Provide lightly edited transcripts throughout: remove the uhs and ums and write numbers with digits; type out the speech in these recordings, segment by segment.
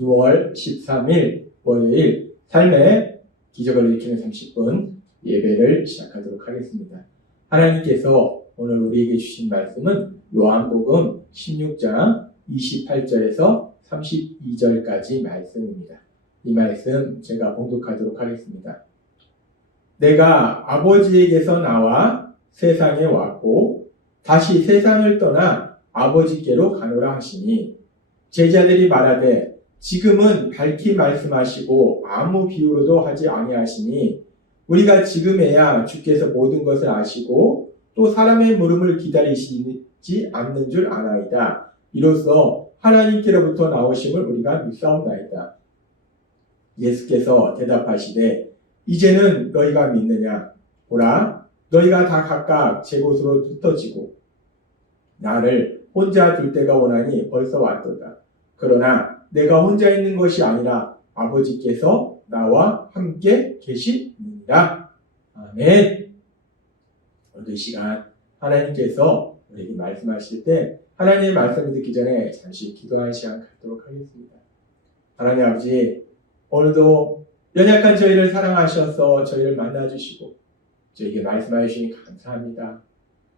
2월 13일 월요일 삶의 기적을 일으키는 30분 예배를 시작하도록 하겠습니다. 하나님께서 오늘 우리에게 주신 말씀은 요한복음 16장 28절에서 32절까지 말씀입니다. 이 말씀 제가 봉독하도록 하겠습니다. 내가 아버지에게서 나와 세상에 왔고 다시 세상을 떠나 아버지께로 가노라 하시니 제자들이 말하되 지금은 밝히 말씀하시고 아무 비유로도 하지 아니하시니 우리가 지금에야 주께서 모든 것을 아시고 또 사람의 물음을 기다리시지 않는 줄 아나이다. 이로써 하나님께로부터 나오심을 우리가 믿사옵나이다. 예수께서 대답하시되 이제는 너희가 믿느냐? 보라, 너희가 다 각각 제 곳으로 흩어지고 나를 혼자 둘 때가 오나니 벌써 왔도다. 그러나 내가 혼자 있는 것이 아니라 아버지께서 나와 함께 계시니라. 아멘. 오늘 이 시간 하나님께서 우리에게 말씀하실 때 하나님의 말씀을 듣기 전에 잠시 기도하는 시간 갖도록 하겠습니다. 하나님 아버지, 오늘도 연약한 저희를 사랑하셔서 저희를 만나주시고 저희에게 말씀하여 주시니 감사합니다.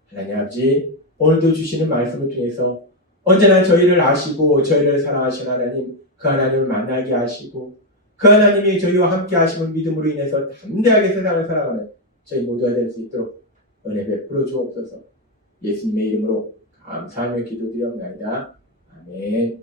하나님 아버지, 오늘도 주시는 말씀을 통해서 언제나 저희를 아시고 저희를 사랑하신 하나님, 그 하나님을 만나게 하시고 그 하나님이 저희와 함께 하심을 믿음으로 인해서 담대하게 세상을 살아가는 저희 모두가 될 수 있도록 은혜 베풀어 주옵소서. 예수님의 이름으로 감사하며 기도드리옵나이다. 아멘.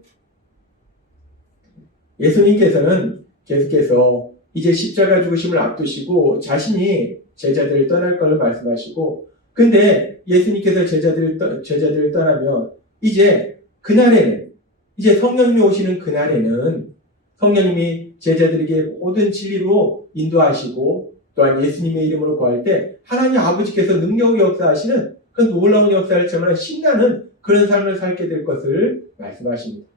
예수님께서는 계속해서 이제 십자가 죽으심을 앞두시고 자신이 제자들을 떠날 것을 말씀하시고, 근데 예수님께서 제자들을 떠나면 이제 그날에는, 이제 성령님이 오시는 그날에는 성령님이 제자들에게 모든 진리로 인도하시고 또한 예수님의 이름으로 구할 때 하나님 아버지께서 능력의 역사하시는 그 놀라운 역사를 체험하는 신나는 그런 삶을 살게 될 것을 말씀하십니다.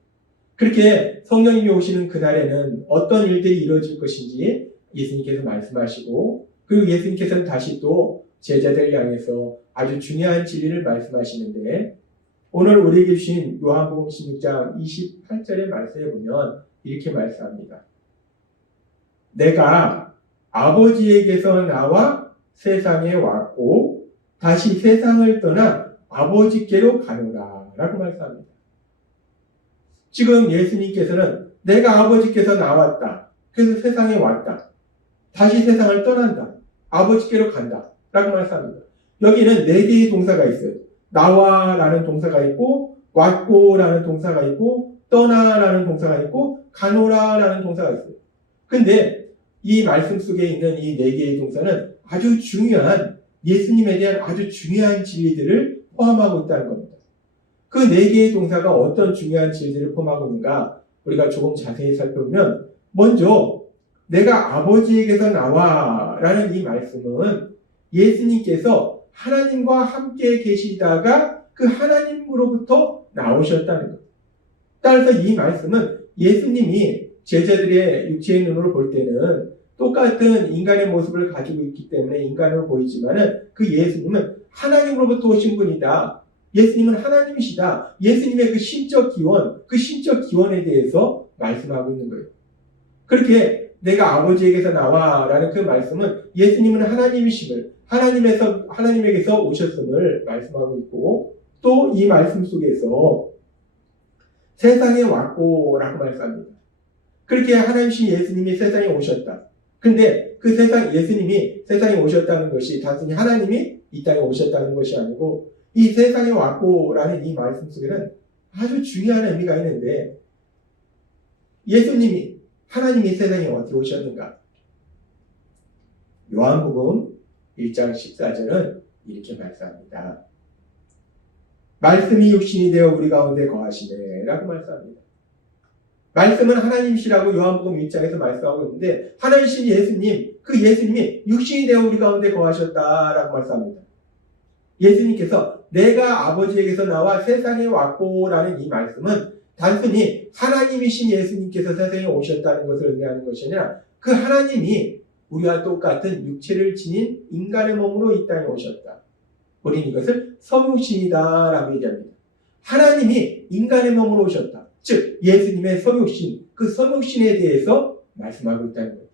그렇게 성령님이 오시는 그날에는 어떤 일들이 이루어질 것인지 예수님께서 말씀하시고, 그리고 예수님께서는 다시 또 제자들을 향해서 아주 중요한 진리를 말씀하시는데, 오늘 우리에게 주신 요한복음 16장 28절의 말씀에 보면 이렇게 말씀합니다. 내가 아버지에게서 나와 세상에 왔고 다시 세상을 떠나 아버지께로 가노라 라고 말씀합니다. 지금 예수님께서는 내가 아버지께서 나왔다, 그래서 세상에 왔다, 다시 세상을 떠난다, 아버지께로 간다 라고 말씀합니다. 여기는 네 개의 동사가 있어요. 나와 라는 동사가 있고, 왔고 라는 동사가 있고, 떠나 라는 동사가 있고, 가노라 라는 동사가 있어요. 근데 이 말씀 속에 있는 이 네 개의 동사는 아주 중요한, 예수님에 대한 아주 중요한 진리들을 포함하고 있다는 겁니다. 그 네 개의 동사가 어떤 중요한 진리들을 포함하고 있는가 우리가 조금 자세히 살펴보면, 먼저 내가 아버지에게서 나와 라는 이 말씀은 예수님께서 하나님과 함께 계시다가 그 하나님으로부터 나오셨다는 것. 따라서 이 말씀은 예수님이 제자들의 육체의 눈으로 볼 때는 똑같은 인간의 모습을 가지고 있기 때문에 인간으로 보이지만은 그 예수님은 하나님으로부터 오신 분이다. 예수님은 하나님이시다. 예수님의 그 신적 기원에 대해서 말씀하고 있는 거예요. 그렇게 내가 아버지에게서 나와 라는 그 말씀은 예수님은 하나님이심을, 하나님에게서 오셨음을 말씀하고 있고, 또 이 말씀 속에서 세상에 왔고 라고 말씀합니다. 그렇게 하나님이신 예수님이 세상에 오셨다. 근데 그 예수님이 세상에 오셨다는 것이 단순히 하나님이 이 땅에 오셨다는 것이 아니고, 이 세상에 왔고 라는 이 말씀 속에는 아주 중요한 의미가 있는데, 하나님이 세상에 어떻게 오셨는가? 요한복음 1장 14절은 이렇게 말씀합니다. 말씀이 육신이 되어 우리 가운데 거하시네 라고 말씀합니다. 말씀은 하나님이시라고 요한복음 1장에서 말씀하고 있는데, 하나님이신 예수님, 그 예수님이 육신이 되어 우리 가운데 거하셨다라고 말씀합니다. 예수님께서 내가 아버지에게서 나와 세상에 왔고 라는 이 말씀은 단순히 하나님이신 예수님께서 세상에 오셨다는 것을 의미하는 것이 아니라, 그 하나님이 우리와 똑같은 육체를 지닌 인간의 몸으로 이 땅에 오셨다. 우리는 이것을 성육신이다 라고 얘기합니다. 하나님이 인간의 몸으로 오셨다. 즉 예수님의 성육신, 그 성육신에 대해서 말씀하고 있다는 거예요.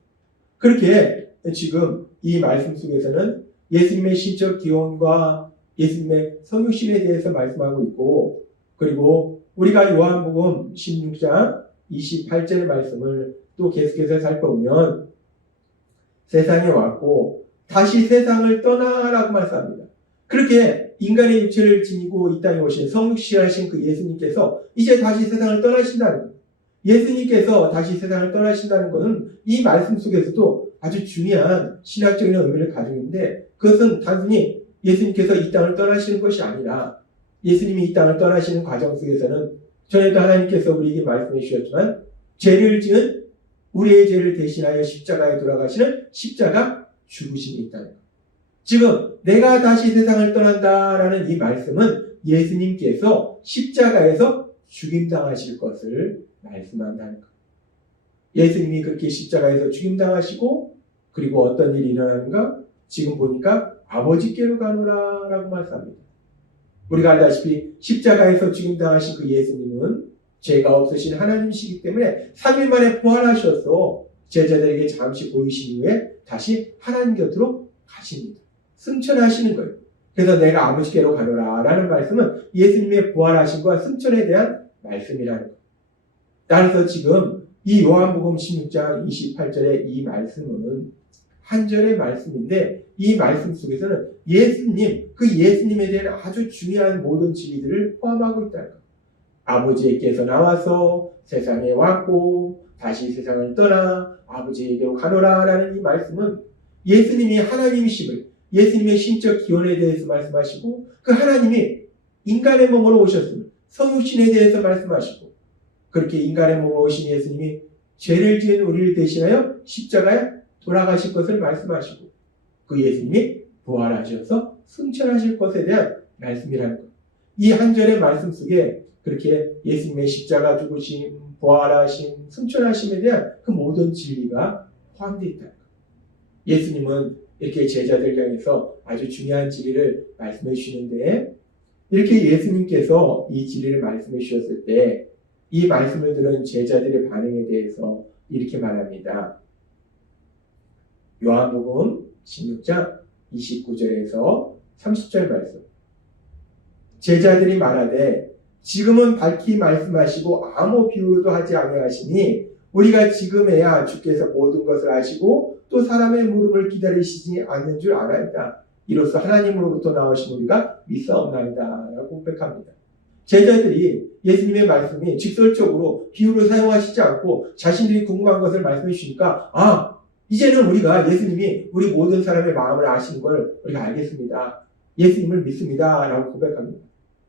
그렇게 지금 이 말씀 속에서는 예수님의 신적 기원과 예수님의 성육신에 대해서 말씀하고 있고, 그리고 우리가 요한복음 16장 28절의 말씀을 또 계속해서 살펴보면 세상에 왔고 다시 세상을 떠나라고 말씀합니다. 그렇게 인간의 육체를 지니고 이 땅에 오신 성육신하신 그 예수님께서 이제 다시 세상을 떠나신다는 거예요. 예수님께서 다시 세상을 떠나신다는 것은 이 말씀 속에서도 아주 중요한 신학적인 의미를 가지고 있는데, 그것은 단순히 예수님께서 이 땅을 떠나시는 것이 아니라 예수님이 이 땅을 떠나시는 과정 속에서는 전에도 하나님께서 우리에게 말씀해 주셨지만 죄를 지은 우리의 죄를 대신하여 십자가에 돌아가시는 십자가 죽으심이 있다는 거예요. 지금 내가 다시 세상을 떠난다라는 이 말씀은 예수님께서 십자가에서 죽임당하실 것을 말씀한다는 거예요. 예수님이 그렇게 십자가에서 죽임당하시고 그리고 어떤 일이 일어나는가? 지금 보니까 아버지께로 가노라 라고 말씀합니다. 우리가 알다시피 십자가에서 죽임당하신 그 예수님은 죄가 없으신 하나님이시기 때문에 3일 만에 부활하셔서 제자들에게 잠시 보이신 후에 다시 하나님 곁으로 가십니다. 승천하시는 거예요. 그래서 내가 아버지께로 가노라 라는 말씀은 예수님의 부활하심과 승천에 대한 말씀이라는 거예요. 따라서 지금 이 요한복음 16장 28절의 이 말씀은 한 절의 말씀인데, 이 말씀 속에서는 예수님, 그 예수님에 대한 아주 중요한 모든 진리들을 포함하고 있다는 거예요. 아버지께서 나와서 세상에 왔고 다시 세상을 떠나 아버지에게로 가노라 라는 이 말씀은 예수님이 하나님이심을, 예수님의 신적 기원에 대해서 말씀하시고, 그 하나님이 인간의 몸으로 오셨음을, 성육신에 대해서 말씀하시고, 그렇게 인간의 몸으로 오신 예수님이 죄를 지은 우리를 대신하여 십자가에 돌아가실 것을 말씀하시고, 그 예수님이 부활하셔서 승천하실 것에 대한 말씀이라는 것. 이 한 절의 말씀 속에 그렇게 예수님의 십자가 죽으심, 부활하심, 승천하심에 대한 그 모든 진리가 포함되어 있다는 것. 예수님은 이렇게 제자들 향해서 아주 중요한 진리를 말씀해 주시는데, 이렇게 예수님께서 이 진리를 말씀해 주셨을 때 이 말씀을 들은 제자들의 반응에 대해서 이렇게 말합니다. 요한복음 16장 29절에서 30절 말씀. 제자들이 말하되 지금은 밝히 말씀하시고 아무 비유도 하지 아니하시니 우리가 지금에야 주께서 모든 것을 아시고 또 사람의 물음을 기다리시지 않는 줄 알아이다. 이로써 하나님으로부터 나오신 우리가 믿사옵나이다 라고 고백합니다. 제자들이 예수님의 말씀이 직설적으로 비유를 사용하시지 않고 자신들이 궁금한 것을 말씀해 주시니까, 이제는 우리가 예수님이 우리 모든 사람의 마음을 아시는 걸 우리가 알겠습니다. 예수님을 믿습니다 라고 고백합니다.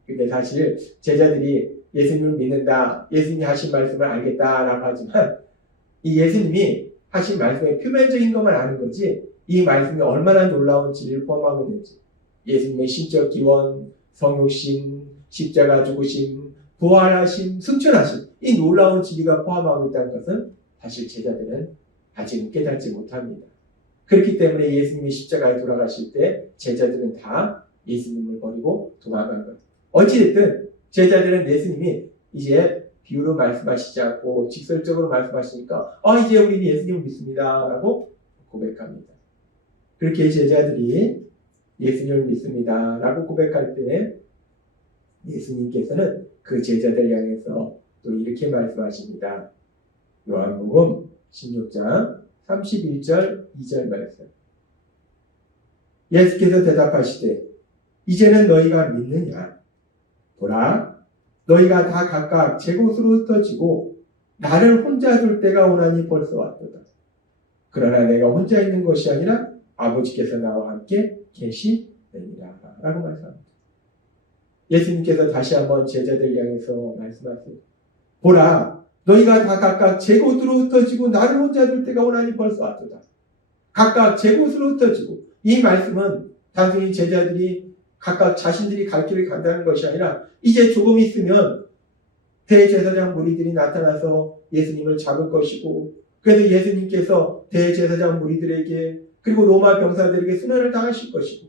근데 사실 제자들이 예수님을 믿는다, 예수님이 하신 말씀을 알겠다 라고 하지만 이 예수님이 하신 말씀의 표면적인 것만 아는 거지, 이 말씀이 얼마나 놀라운 진리를 포함하고 있는지, 예수님의 신적 기원, 성육신, 십자가 죽으심, 부활하심, 승천하심, 이 놀라운 진리가 포함하고 있다는 것은 사실 제자들은 아직은 깨닫지 못합니다. 그렇기 때문에 예수님이 십자가에 돌아가실 때 제자들은 다 예수님을 버리고 도망간 것. 어찌됐든 제자들은 예수님이 이제 비유로 말씀하시지 않고 직설적으로 말씀하시니까 이제 우리는 예수님을 믿습니다 라고 고백합니다. 그렇게 제자들이 예수님을 믿습니다 라고 고백할 때 예수님께서는 그 제자들 향해서 또 이렇게 말씀하십니다. 요한복음 16장 31절 2절 말씀. 예수께서 대답하시되 이제는 너희가 믿느냐? 보라, 너희가 다 각각 제 곳으로 흩어지고 나를 혼자 둘 때가 오나니 벌써 왔도다. 그러나 내가 혼자 있는 것이 아니라 아버지께서 나와 함께 계시느니라 라고 말씀합니다. 예수님께서 다시 한번 제자들 향해서 말씀하세요. 보라, 너희가 다 각각 제 곳으로 흩어지고 나를 혼자 둘 때가 오나니 벌써 왔도다. 각각 제 곳으로 흩어지고, 이 말씀은 단순히 제자들이 각각 자신들이 갈 길을 간다는 것이 아니라 이제 조금 있으면 대제사장 무리들이 나타나서 예수님을 잡을 것이고, 그래서 예수님께서 대제사장 무리들에게 그리고 로마 병사들에게 순환을 당하실 것이고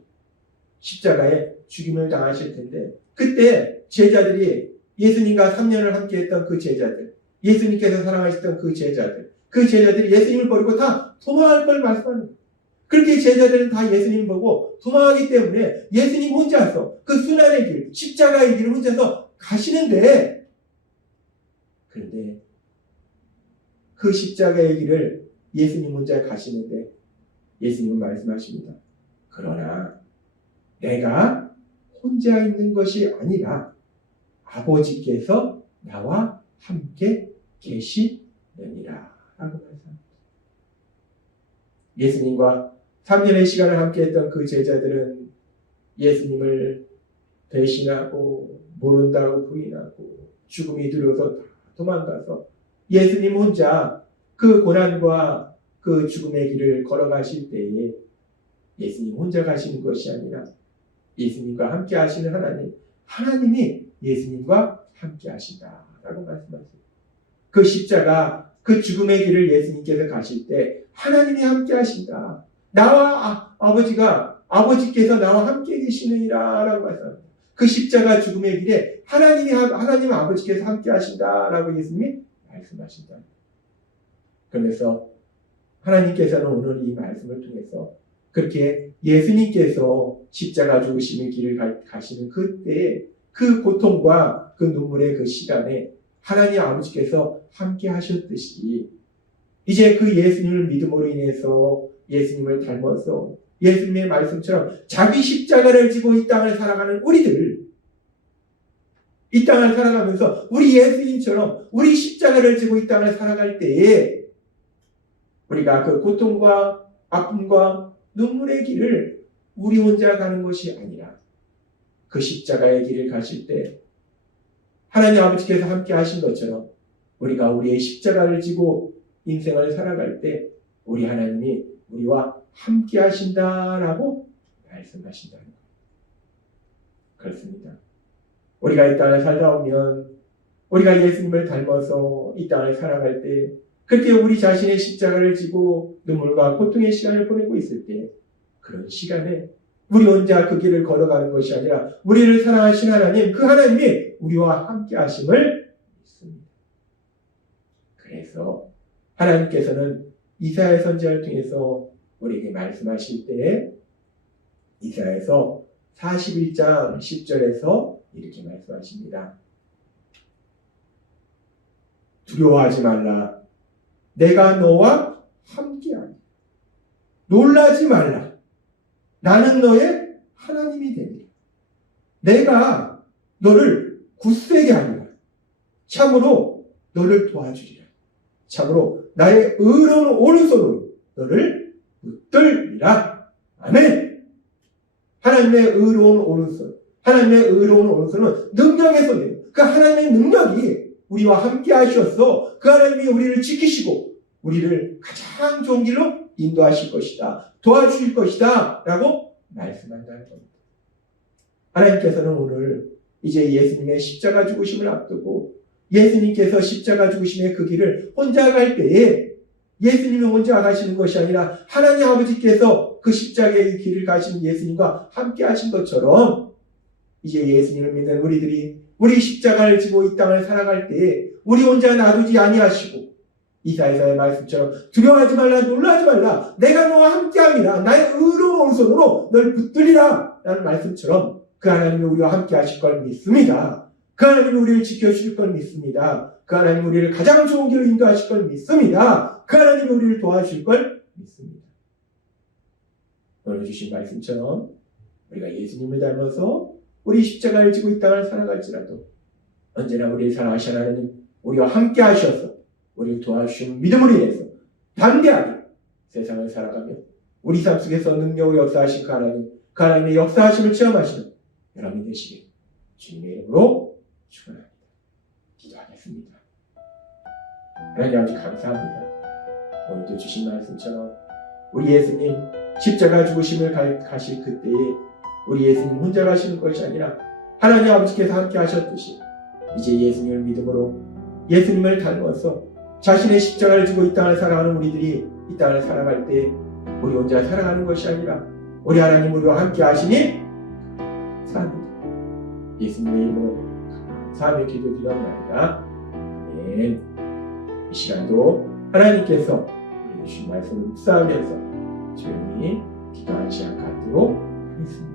십자가에 죽임을 당하실 텐데, 그때 제자들이 예수님과 3년을 함께했던 그 제자들, 예수님께서 사랑하셨던 그 제자들이 예수님을 버리고 다 도망할 걸 말씀하는 거예요. 그렇게 제자들은 다 예수님 보고 도망하기 때문에 예수님 혼자서 그 순환의 길, 십자가의 길을 혼자서 가시는데, 그런데 그 십자가의 길을 예수님 혼자 가시는데 예수님은 말씀하십니다. 그러나 내가 혼자 있는 것이 아니라 아버지께서 나와 함께 계시느니라 라고 말씀합니다. 예수님과 3년의 시간을 함께했던 그 제자들은 예수님을 배신하고 모른다고 부인하고 죽음이 두려워서 도망가서 예수님 혼자 그 고난과 그 죽음의 길을 걸어가실 때에 예수님 혼자 가시는 것이 아니라 예수님과 함께 하시는 하나님이 예수님과 함께 하신다라고 말씀하세요. 그 십자가, 그 죽음의 길을 예수님께서 가실 때 하나님이 함께 하신다. 나와 아버지께서 나와 함께 계시느니라 라고 말씀합니다. 그 십자가 죽음의 길에 하나님 아버지께서 함께 하신다라고 예수님이 말씀하신다. 그러면서 하나님께서는 오늘 이 말씀을 통해서 그렇게 예수님께서 십자가 죽으시는 길을 가시는 그때에 그 고통과 그 눈물의 그 시간에 하나님 아버지께서 함께 하셨듯이 이제 그 예수님을 믿음으로 인해서 예수님을 닮아서 예수님의 말씀처럼 자기 십자가를 지고 이 땅을 살아가는 우리들, 이 땅을 살아가면서 우리 예수님처럼 우리 십자가를 지고 이 땅을 살아갈 때에 우리가 그 고통과 아픔과 눈물의 길을 우리 혼자 가는 것이 아니라 그 십자가의 길을 가실 때 하나님 아버지께서 함께 하신 것처럼 우리가 우리의 십자가를 지고 인생을 살아갈 때 우리 하나님이 우리와 함께 하신다라고 말씀하신다는 거예요. 그렇습니다. 우리가 이 땅을 살다 오면 우리가 예수님을 닮아서 이 땅을 살아갈 때 그렇게 우리 자신의 십자가를 지고 눈물과 고통의 시간을 보내고 있을 때 그런 시간에 우리 혼자 그 길을 걸어가는 것이 아니라 우리를 사랑하신 하나님, 그 하나님이 우리와 함께 하심을 믿습니다. 그래서 하나님께서는 이사야 선지자를 통해서 우리에게 말씀하실 때 이사야서 41장 10절에서 이렇게 말씀하십니다. 두려워하지 말라. 내가 너와 함께하리. 놀라지 말라. 나는 너의 하나님이 되리라. 내가 너를 굳세게 하리라. 참으로 너를 도와주리라. 참으로 나의 의로운 오른손으로 너를 붙들리라. 아멘. 하나님의 의로운 오른손, 하나님의 의로운 오른손은 능력의 손이에요. 그 하나님의 능력이 우리와 함께 하셔서 그 하나님이 우리를 지키시고 우리를 가장 좋은 길로 인도하실 것이다, 도와주실 것이다 라고 말씀한다는 겁니다. 하나님께서는 오늘 이제 예수님의 십자가 죽으심을 앞두고 예수님께서 십자가 죽으심의 그 길을 혼자 갈 때에 예수님이 혼자 가시는 것이 아니라 하나님 아버지께서 그 십자가의 길을 가시는 예수님과 함께 하신 것처럼 이제 예수님을 믿는 우리들이 우리 십자가를 지고 이 땅을 살아갈 때에 우리 혼자 놔두지 아니하시고 이사야서의 말씀처럼 두려워하지 말라, 놀라지 말라, 내가 너와 함께함이라, 나의 의로운 오른손으로 널 붙들리라 라는 말씀처럼 그 하나님이 우리와 함께 하실 걸 믿습니다. 그 하나님이 우리를 지켜주실 걸 믿습니다. 그 하나님이 우리를 가장 좋은 길로 인도하실 걸 믿습니다. 그 하나님이 우리를 도와주실 걸 믿습니다. 오늘 주신 말씀처럼 우리가 예수님을 닮아서 우리 십자가를 지고 이 땅을 살아갈지라도 언제나 우리를 사랑하신 하나님, 우리와 함께 하셔서 우리를 도와주신 믿음으로 인해서 담대하게 세상을 살아가며 우리 삶 속에서 능력을 역사하신 그 하나님, 그 하나님의 역사하심을 체험하시는 여러분이 되시길 주님의 이름으로 축원합니다. 기도하겠습니다. 하나님 아버지 감사합니다. 오늘도 주신 말씀처럼 우리 예수님 십자가 죽으심을 가실 그때에 우리 예수님 혼자 가시는 것이 아니라 하나님 아버지께서 함께 하셨듯이 이제 예수님을 믿음으로 예수님을 닮아서 자신의 십자가를 지고 이 땅을 살아가는 우리들이 이 땅을 살아갈 때 우리 혼자 살아가는 것이 아니라 우리 하나님 우리와 함께 하시니 사랑합니다. 예수님의 이름으로 감사하며 기도드렸나이다. 아멘. 이 시간도 하나님께서 우리에게 주신 말씀을 묵상하면서 조용히 기도하는 시간 갖도록 하겠습니다.